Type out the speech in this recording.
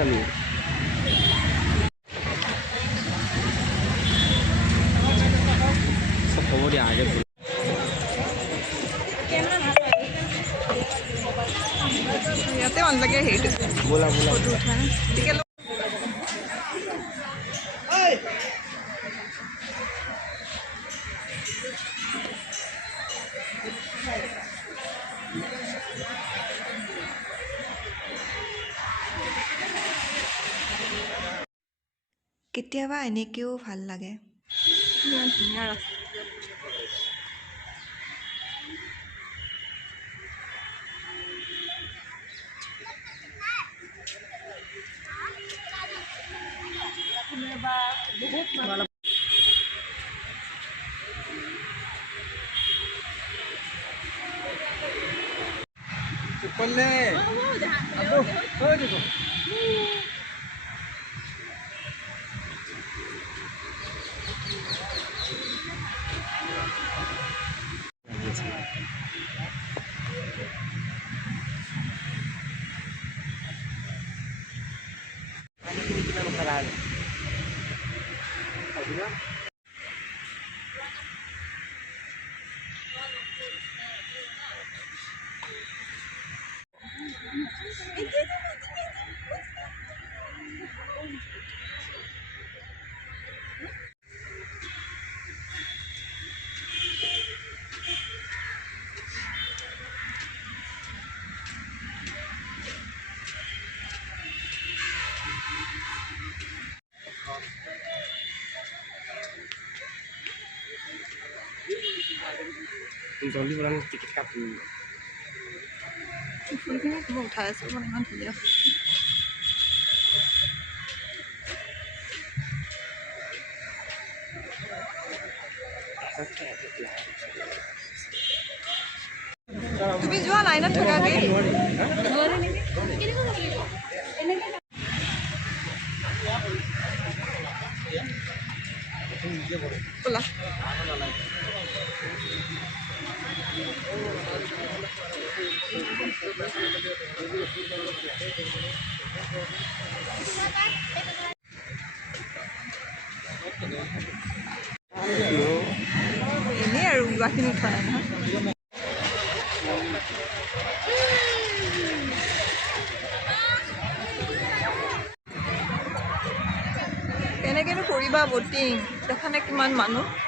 আমি হ'ব দিয়া আগে ইয়াতে মান লাগে হেৰিটো বোলা বোলা ফটো উঠা ঠিকে কেতিয়াবা এনেকেও ভাল লাগে ইমান ধুনীয়া ৰাস্তা জলদি বলা টিকেট কাটি ফুলখিনি মই উঠাই আছোঁ মানে ইমান ধুনীয়া তুমি যোৱা লাইনত থাকাকে ব'লা এনেই আৰু বিবাহখিনি উঠোৱা নাই নহয় কেনেকৈনো কৰিবা বটিং দেখা নাই কিমান মানুহ